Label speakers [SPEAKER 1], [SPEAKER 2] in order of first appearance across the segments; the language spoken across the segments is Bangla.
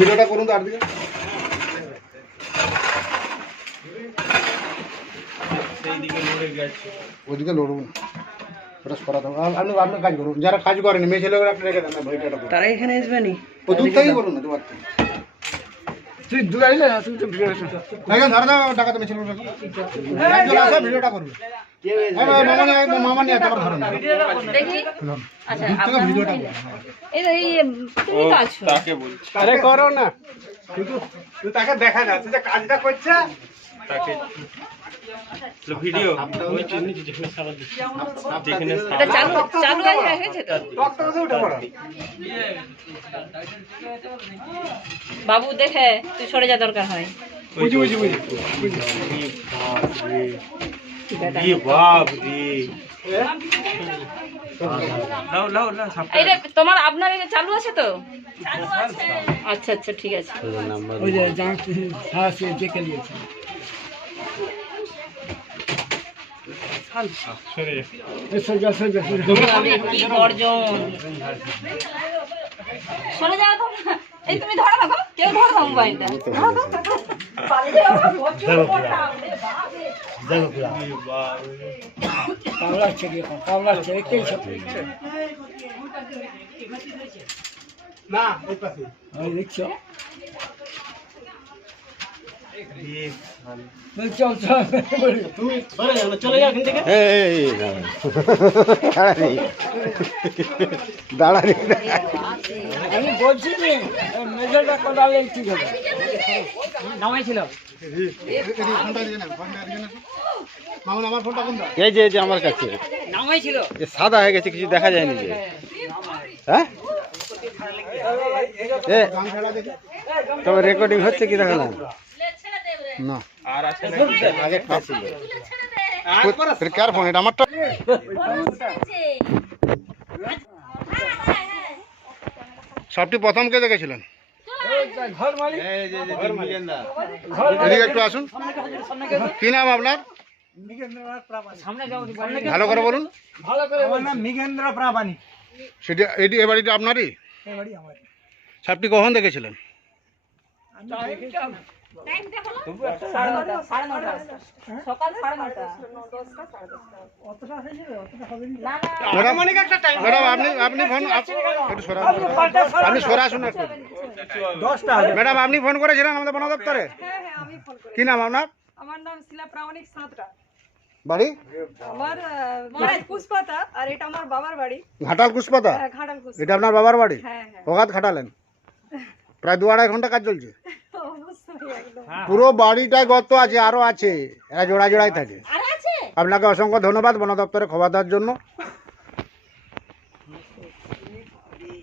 [SPEAKER 1] ভিডিওটা করুন তো আর দিকে ওইদিকে লড়ুন হবে। আপনি আপনার কাজ করুন। যারা কাজ করেন মেয়ে ছেলেগুলো একটা রেখে দেন ভিডিওটা
[SPEAKER 2] তারা এখানে আসবে নি?
[SPEAKER 1] ও দূর থেকেই করুন না
[SPEAKER 2] তুই আইলে না তুই তো ভিডিও
[SPEAKER 1] একজন ধরে দাও টাকাতে মেয়ে ছেলেগুলো একজন আসে ভিডিওটা করবে। মামা নিয়ে তোমার ধরে না
[SPEAKER 3] দেখি। আচ্ছা
[SPEAKER 1] ভিডিওটা
[SPEAKER 3] এই এই তুমি তো আছো।
[SPEAKER 2] আরে করো না।
[SPEAKER 4] ভিডিও
[SPEAKER 3] এটা কাজটা চালু বাবু দেখে তুই সরে যা দরকার হয়।
[SPEAKER 4] বুঝি বুঝি বুঝি
[SPEAKER 3] তোমার আপনার চালু আছে তো? আচ্ছা আচ্ছা ঠিক আছে
[SPEAKER 2] ওই যে জান হ্যাঁ সে দেখে নিয়েছে
[SPEAKER 4] সরে
[SPEAKER 3] যাও তো এই না
[SPEAKER 4] এ শালা।
[SPEAKER 2] ওই চল চল
[SPEAKER 1] তুমি সরে যাও না, চলে যাও এখান থেকে
[SPEAKER 5] এই যে এই যে আমার কাছে।
[SPEAKER 2] নামাইছিল
[SPEAKER 5] সাদা হয়ে গেছে কিছু দেখা যায়নি যে হ্যাঁ
[SPEAKER 1] দেখি
[SPEAKER 5] তবে রেকর্ডিং হচ্ছে কি
[SPEAKER 1] না
[SPEAKER 4] আর আছে
[SPEAKER 5] আগে ছিল কার ফোন এটা? আমারটা সবটি প্রথম কে দেখেছিলেন?
[SPEAKER 2] ঘর
[SPEAKER 1] এদিকে একটু আসুন। কি নাম আপনার?
[SPEAKER 2] সামনে যাও সামনে
[SPEAKER 1] ভালো করে বলুন।
[SPEAKER 2] ভালো করে মিগেন্দ্র প্রামাণিক।
[SPEAKER 1] সেটা এটি এ বাড়িটা আপনারই? সাপটি কখন দেখেছিলেন? ম্যাডাম আপনি আপনি ফোন আপ- একটু সরা আপনি সরা আসুন একটু।
[SPEAKER 2] দশটা
[SPEAKER 1] ম্যাডাম আপনি ফোন করেছিলেন আমাদের বন দপ্তরে?
[SPEAKER 6] হ্যাঁ হ্যাঁ আমি ফোন করি
[SPEAKER 1] কি নাম আপনার?
[SPEAKER 6] আমার নাম শিলা প্রামাণিক সাঁতরা।
[SPEAKER 1] বাড়ি?
[SPEAKER 6] আমার পুষ্পাতা আর এটা আমার বাবার বাড়ি।
[SPEAKER 1] ঘাটাল কুশপাতা?
[SPEAKER 6] হ্যাঁ, ঘাটাল
[SPEAKER 1] এটা আপনার বাবার বাড়ি?
[SPEAKER 6] হ্যাঁ হ্যাঁ।
[SPEAKER 1] ওগাত খাটালেন প্রায় দু আড়াই ঘণ্টা কাজ চলছে। পুরো বাড়িটাই গত আছে আরও আছে। এরা জোড়া জোড়াই থাকে। আপনাকে অসংখ্য ধন্যবাদ বন দপ্তরে খবর দেওয়ার জন্য।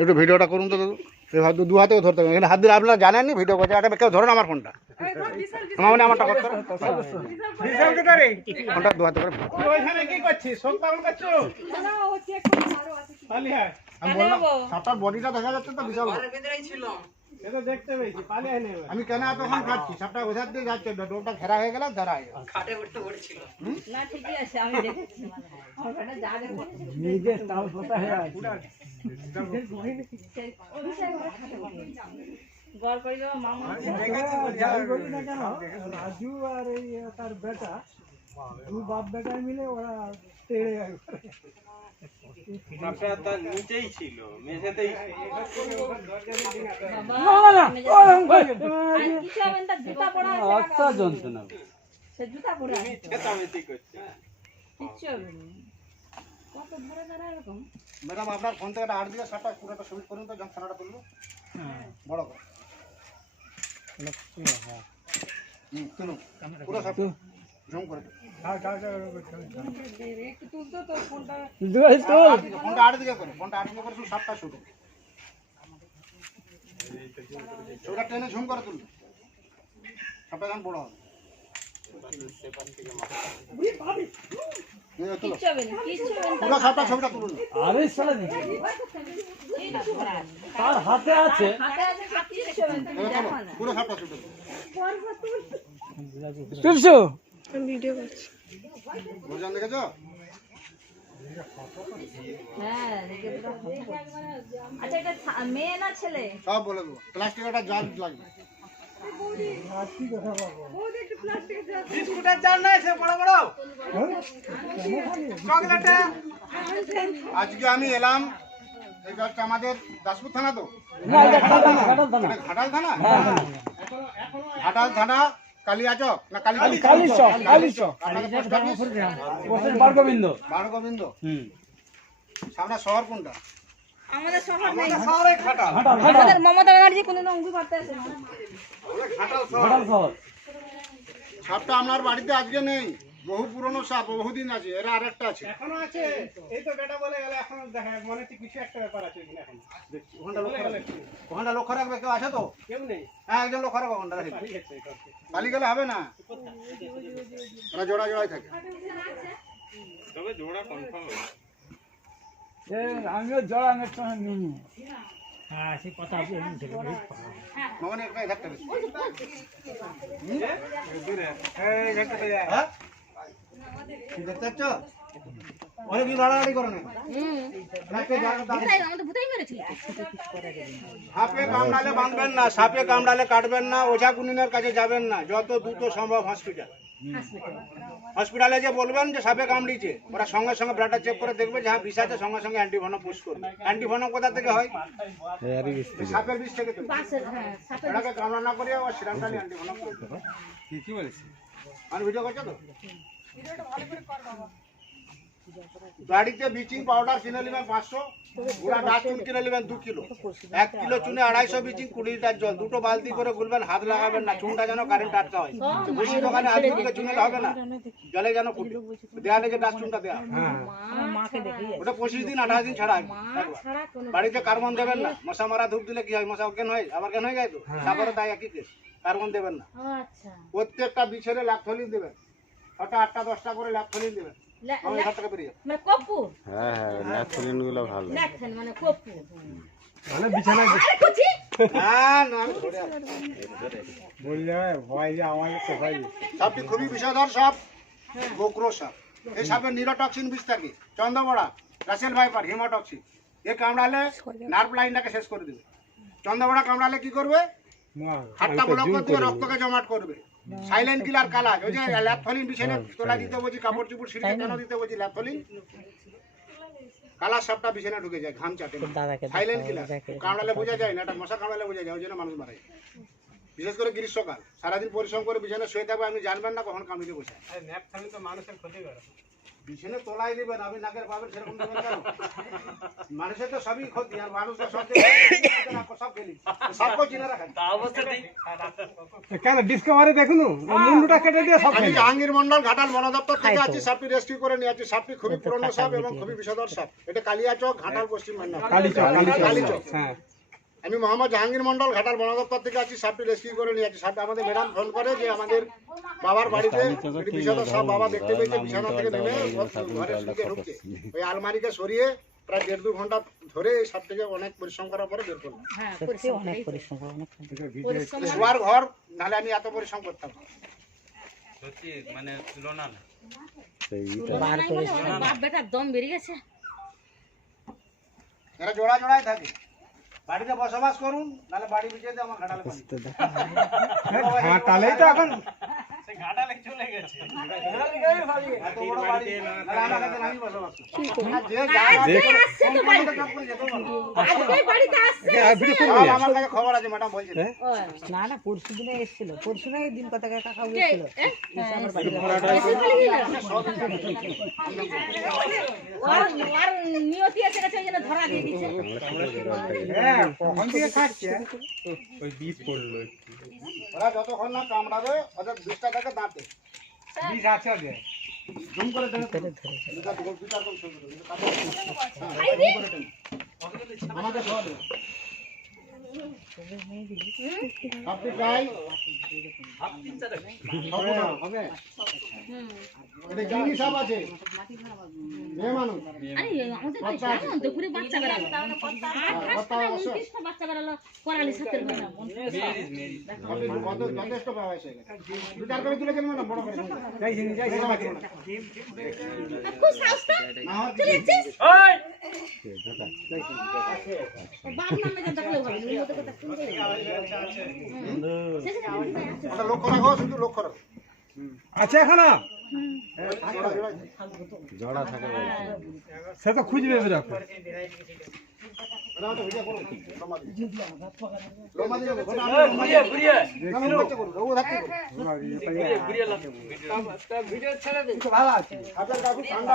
[SPEAKER 1] একটু ভিডিওটা করুন তো দাদু। দু হাতেও ধরতে হবে। এখানে হাত দিলে আপনারা জানেননি ভিডিও করছে একটা কেউ ধরেন আমার ফোনটা। আমার মানে আমারটা করতে ফোনটা দু হাতে করে
[SPEAKER 6] না ও চেক করতে আরও আছে। কি।
[SPEAKER 1] আমি বললাম সাপটার বডিটা দেখা যাচ্ছে তো বিশাল। বড়। আমি কেন এতক্ষণ খাচ্ছি সাপটা ওঝার দিয়ে যাচ্ছে ডোরটা ঘেরা হয়ে গেল ধরা হয়ে গেল
[SPEAKER 3] না ঠিকই আছে আমি দেখেছি আমার বেটা যা দেখো
[SPEAKER 2] নিজের তাল পোতা হয়ে আছে
[SPEAKER 3] গড় করে দেবো মামা
[SPEAKER 2] যাই বলি না কেন রাজু আর এই তার বেটা দু বাপ বেটা মিলে ওরা তেড়ে গেল
[SPEAKER 4] সাপটা তার নিচেই ছিল মেঝেতেই
[SPEAKER 2] আচ্ছা যন্ত্রণা
[SPEAKER 3] সে জুতা পড়া
[SPEAKER 4] করছে
[SPEAKER 3] কিচ্ছু হবে না কত ধরে ধরে এরকম
[SPEAKER 1] ম্যাডাম আপনার ফোন থেকে আট দিকে সাপটা পুরোটা ছবি করুন তো খানাটা তুলবো বড় করে পুরো সব জুম করে দিন।
[SPEAKER 6] একটু তুলতো তো ফোনটা
[SPEAKER 1] আট দিকে, করে ফোনটা আট দিকে করে শুধু সাপটা শুধু। ছবিটা টেনে ঝুম করে তুলুন সাপটা যখন বড় হবে।
[SPEAKER 2] তার হাতে আছে। তুলছো?
[SPEAKER 6] ভিডিও করছি।
[SPEAKER 1] বুঝলেন দেখেছ?
[SPEAKER 5] হ্যাঁ আচ্ছা এটা মেয়ে না ছেলে?
[SPEAKER 1] সব বলে দেবো। প্লাস্টিক একটা জাল লাগবে।
[SPEAKER 7] বিস্কুটের জার নাই সে বড় বড়। চকলেটে।
[SPEAKER 1] আজকে আমি এলাম এই গাছটা আমাদের দাসপুর থানা তো? ঘাটাল থানা। ঘাটাল থানা কালিয়াচক না কালী কালীচক কালীচক অফিস
[SPEAKER 7] বারগোবিন্দ।
[SPEAKER 1] হুম। সামনে শহর কোনটা?
[SPEAKER 5] আমাদের শহর নেই।
[SPEAKER 7] শহরে
[SPEAKER 5] আমাদের মমতা ব্যানার্জি করতে আসে না
[SPEAKER 1] সাপটা আপনার বাড়িতে আজকে নেই। বহু পুরনো সাপ বহুদিন আছে এরা আরেকটা আছে।
[SPEAKER 7] এখনও আছে? এই তো বেটা বলে গেলে এখনও দেখা মনে হচ্ছে কিছু একটা ব্যাপার আছে এখানে এখন।
[SPEAKER 1] ওখানটা লক্ষ্য রাখবে। ওখানটা লক্ষ্য রাখবে কেউ আছে তো?
[SPEAKER 7] কেউ নেই।
[SPEAKER 1] হ্যাঁ একজন লক্ষ্য রাখবে ওখানটা রাখবে। পালি গেলে হবে না? ওরা জোড়া জোড়াই থাকে।
[SPEAKER 4] তবে জোড়া কনফার্ম
[SPEAKER 7] আমিও জড়া নেট নিয়ে
[SPEAKER 1] মামনি একটা এধারটা বেশি।
[SPEAKER 7] এই দেখতে তো যায়।
[SPEAKER 1] হ্যাঁ? কি দেখতে পাচ্ছ? অনেক লড়ালড়ি করো না। সাপে কামড়ালে বাঁধবেন না সাপে কামড়ালে কাটবেন না ওঝা কুনিনের কাছে যাবেন না যত দ্রুত সম্ভব হসপিটাল হসপিটালে যে বলবেন যে সাপে কামড়িয়েছে ওরা সঙ্গে সঙ্গে ব্লাডটা চেক করে দেখবে যে হ্যাঁ বিষ আছে সঙ্গে সঙ্গে অ্যান্টিভনম পুশ করবে। অ্যান্টিভনম কোথা থেকে হয়? সাপের বিষ থেকে তৈরি। এটাকে কামড়া না করে ও সিরামটা অ্যান্টিভনম করবে।
[SPEAKER 7] কি বলেছে?
[SPEAKER 1] আর ভিডিও করছ তো? গাড়িতে ব্লিচিং পাউডার কিনে নেবেন পাঁচশো গুঁড়া ডাস্টবিন কিনে নেবেন দু কিলো। এক কিলো চুনে আড়াইশো ব্লিচিং কুড়ি লিটার জল দুটো বালতি করে গুলবেন হাত লাগাবেন না চুনটা যেন কারেন্ট আটকা হয়। বেশি দোকানে হাত ঢুকে চুনে হবে না জলে যেন ফুটে। দেয়ালে যে ডাস্টবিনটা দেওয়া ওটা পঁচিশ দিন আঠাশ দিন ছাড়া বাড়িতে কার্বন দেবেন না মশা মারা ধূপ দিলে কি হয়? মশা অজ্ঞান হয়? আবার কেন হয়ে যায় তো? তারপরে তাই একই কেস কার্বন দেবেন না। প্রত্যেকটা বিছেরে থলি দেবেন। ছটা আটটা দশটা করে দেবেন।
[SPEAKER 5] মানে
[SPEAKER 8] হ্যাঁ হ্যাঁ
[SPEAKER 5] মানে
[SPEAKER 7] মানে
[SPEAKER 1] খুবই বিষধর সাপ? গোক্রো সাপ। এই সাপের নিরোটক্সিন বিষ থাকে। চন্দ্রবড়া রাসেল ভাইপার হিমোটক্সিন। এ কামড়ালে নার্ভ লাইনটাকে শেষ করে দেবে। চন্দ্রবড়া কামড়ালে কি করবে? হাতটা ব্লক করে দিবে রক্তকে জমাট করবে। সাইলেন্ট কিলার কালাজ ওই যে ল্যাপথলিন বিছানে তোলা দিতে বলছি কাপড় চুপড় সিঁড়িতে কেন দিতে বলছি ল্যাপথলিন? কালা সাপটা বিছানে ঢুকে যায় ঘাম চাটে সাইলেন্ট কিলার কামড়ালে বোঝা যায় না এটা মশা কামড়ালে বোঝা যায় ওই জন্য মানুষ মারা। যায় বিশেষ করে গ্রীষ্মকাল। সারাদিন পরিশ্রম করে বিছানে শুয়ে থাকবে আপনি জানবেন না কখন কামড়িতে বসে
[SPEAKER 7] ন্যাপ তো মানুষের ক্ষতি করে।
[SPEAKER 1] বিছানে তোলাই দিবেন আপনি নাকের পাবেন সেরকম দেবেন কেন? মানুষের তো সবই ক্ষতি আর মানুষ তো সব থেকে- সব খেলি সবকে রাখেন।
[SPEAKER 4] তা অবশ্য ঠিক
[SPEAKER 7] কেন ডিসকভারি দেখুন মুন্ডুটা কেটে দিয়ে সব
[SPEAKER 1] আমি জাহাঙ্গীর মন্ডল ঘাটাল বন দপ্তর থেকে আছি সাপটি রেস্কিউ করে নিয়ে আছি সাপটি খুবই পুরনো সাপ এবং খুবই বিষধর সাপ। এটা কালিয়াচক ঘাটাল পশ্চিম মেদিনীপুর।
[SPEAKER 7] কালীচক
[SPEAKER 1] কালীচক
[SPEAKER 7] কালীচক। হ্যাঁ।
[SPEAKER 1] আমি মোহাম্মদ জাহাঙ্গীর মন্ডল ঘাটাল বন দপ্তর থেকে আছি সাপটি রেস্কিউ করে নিয়ে আছি সাপটা আমাদের ম্যাডাম ফোন করে যে আমাদের বাবার বাড়িতে বিষধর সাপ বাবা দেখতে পেয়েছে বিছানা থেকে নেমে ঘরে শুকে ঢুকছে ওই আলমারিকে সরিয়ে প্রায় দেড় দু ঘণ্টা ধরে এই সাপটিকে অনেক পরিশ্রম করার পরে বের করলাম। শোয়ার ঘর নাহলে আমি এত পরিশ্রম করতাম।
[SPEAKER 4] সত্যি মানে তুলনা না।
[SPEAKER 5] বাপ বেটার দম বেরিয়ে গেছে।
[SPEAKER 1] এরা জোড়া জোড়াই থাকে। বাড়িতে বসবাস করুন নাহলে বাড়ি দিয়ে আমার ঘাটালে পানি।
[SPEAKER 7] ঘাটালেই তো এখন।
[SPEAKER 4] সে ঘাটালে চলে গেছে।
[SPEAKER 1] এত বড় বাড়ি, নাহলে আমার আমি বসবাস করি। যে যায়, ফোন তো চট করে যেতেও পারব।
[SPEAKER 5] আজকে বাড়িতে আসছে
[SPEAKER 1] আমার কাছে খবর আছে ম্যাডাম বলছেন।
[SPEAKER 9] না না পরশু দিনে এসেছিল। পরশু না দিন কথা কাকা? বলেছিল।
[SPEAKER 5] ওর ওর নিয়তি এসে গেছে ওই জন্য ধরা দিয়ে দিচ্ছে।
[SPEAKER 7] হ্যাঁ কখন থেকে খাচ্ছে ওই বিষ পড়ল
[SPEAKER 1] ওরা যতক্ষণ না কামড়াবে ওদের বিষটা থাকে দাঁতে।
[SPEAKER 7] আছে ওদের।
[SPEAKER 1] জুম করে করে। আমাদের আপনি চাই হবে না, হবে এটা জানি সব আছে। মেয়ে মানুষ।
[SPEAKER 5] আরে আমাদের তো
[SPEAKER 1] বাচ্চা
[SPEAKER 5] দুপুরে বাচ্চা বেরালো
[SPEAKER 1] কথা অবশ্য
[SPEAKER 5] কৃষ্ণ বাচ্চা বেরালো করালি সাথে বেরালো
[SPEAKER 1] কত যথেষ্ট বয়স হয়ে গেছে বিচার করে তুলেছেন না বড় করে বড় বাচ্চা না।
[SPEAKER 5] খুব সাহসটা চলে যাচ্ছিস বাপ নামে যা ডাকলে হবে নুন মতো কথা শুনতে
[SPEAKER 1] ওটা লক্ষ্য রাখো শুধু লক্ষ্য রাখো
[SPEAKER 7] আছে এখনও। সে তো খুঁজবে আছে
[SPEAKER 1] ঠান্ডা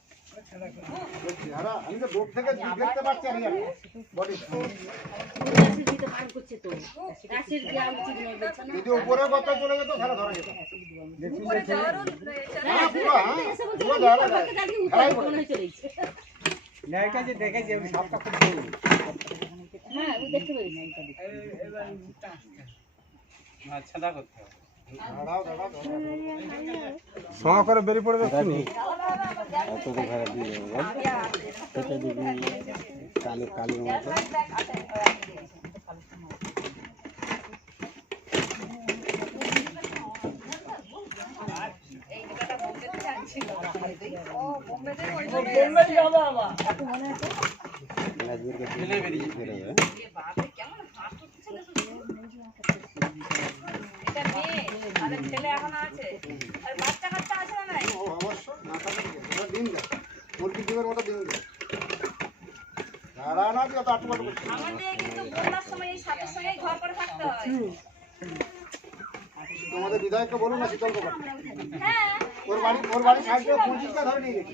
[SPEAKER 1] আমি তো দূর থেকে দেখতে পাচ্ছি ইয়ার বডি। যদি উপরে কথা চলে যেত তাহলে ধরা যেত। হ্যাঁ পুরো হ্যাঁ
[SPEAKER 5] এসে বলছে
[SPEAKER 1] পুরো ধরা যায়।
[SPEAKER 5] আমাকে জানি উপরে মনে হয় চলে গেছে
[SPEAKER 7] ন্যায়টা যে দেখেছি আমি সবটা খুব
[SPEAKER 5] হ্যাঁ আমি দেখতে পেরেছি
[SPEAKER 4] আচ্ছা দা
[SPEAKER 1] ও অবশ্য না থাকলে দিন ডিমের মতো না তোমাদের বিধায়ককে বলুন না শীতল কপাল ওর বাড়ি ওর বাড়ি সাইডে পঁচিশটা ধরে নিয়ে গেছি।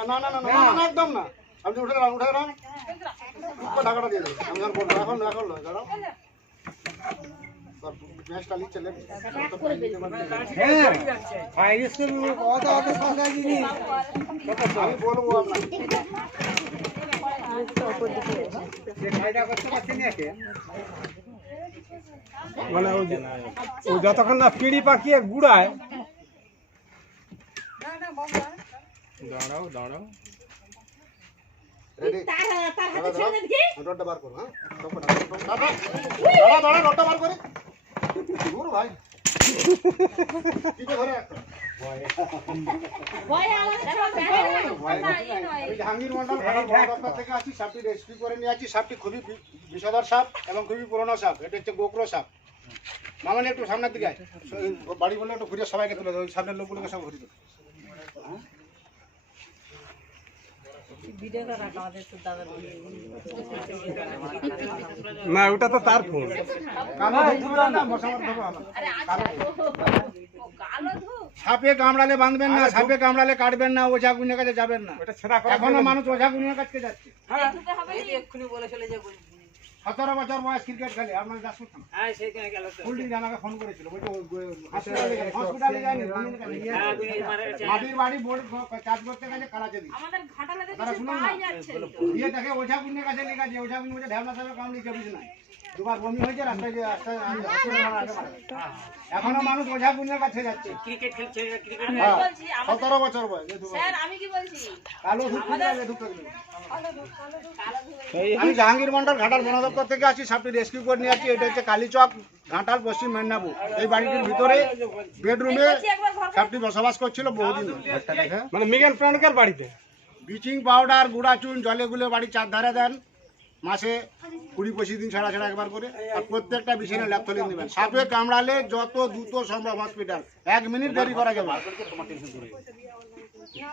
[SPEAKER 1] না, না, না, না, না, না, একদম না। আপনি উঠে দাঁড়ান, উঠে দাঁড়ান। ঢাকাটা দিয়ে দেবেন। আমি যখন বলব, দাঁড়াও।
[SPEAKER 7] হ্যাঁ অত অত সরকার জিনিস
[SPEAKER 1] আমি বলব আপনাকে
[SPEAKER 7] ফায়দা করতে পারছে না মানে ও যতক্ষণ না পিড়ি পাকিয়ে গুড়ায়
[SPEAKER 1] রেডি
[SPEAKER 5] তার তার
[SPEAKER 1] দাঁড়া,
[SPEAKER 5] হাতে ছেড়ে দে দেখি।
[SPEAKER 1] রডটা বার করো, হ্যাঁ? দাঁড়া, দাঁড়া, রডটা বার করে। দূর ভাই। খুবই বি- বিষধর সাপ এবং খুবই পুরনো সাপ। এটা হচ্ছে গোকরো সাপ। মামানি একটু সামনের দিকে বাড়ি বলে একটু ঘুরে সবাইকে তুলে সামনের লোকগুলোকে সব ঘুরে দেবো।
[SPEAKER 7] না ওটা তো তার ফোন
[SPEAKER 1] আমার। সাপে কামড়ালে বাঁধবেন না সাপে কামড়ালে কাটবেন না ওঝা গুনের কাছে যাবেন না।
[SPEAKER 7] ওটা
[SPEAKER 1] এখনও মানুষ ওঝা গুনের কাছে যাচ্ছে। সতেরো বছর বয়স ক্রিকেট খেলে আপনার যাচ্ছেন ফুলটি আমাকে ফোন করেছিল হসপিটালে যায়নি। মাটির বাড়ি বোর্ড কাজ করতে গেছে কালাচে দিয়ে
[SPEAKER 5] আমাদের
[SPEAKER 1] তারা শুনুন না। দিয়ে দেখে ওঝা গুনের কাছে লেগে আছে ওঝা বলছে ঢ্যাবনা সাহেবের কামড়ি কেবিস নাই। দুবার বমি হয়েছে রাস্তায় যে রাস্তায় মারা গেছে। এখনও মানুষ ওঝা কাছে যাচ্ছে। হ্যাঁ, সতেরো বছর বয়স
[SPEAKER 5] আমি কি বলছি?
[SPEAKER 1] কালো ধূপ কিনতে আমি জাহাঙ্গীর মন্ডল ঘাটাল বন দপ্তর থেকে আসি সাপটি রেস্কিউ করে নিয়ে আসছি এটা হচ্ছে কালীচক ঘাটাল পশ্চিম মেদিনীপুর। এই বাড়িটির ভিতরে বেডরুমে সাপটি বসবাস করছিল বহুদিন।
[SPEAKER 7] মানে মিগান প্রাণকের বাড়িতে?
[SPEAKER 1] ব্লিচিং পাউডার গুঁড়া চুন জলে গুলে বাড়ি চার ধারে দেন। মাসে কুড়ি পঁচিশ দিন ছাড়া ছাড়া একবার করে। আর প্রত্যেকটা বিছানে ল্যাপথলিন দেবেন। সাপে কামড়ালে যত দ্রুত সম্ভব হসপিটাল এক মিনিট দেরি করা যাবে না।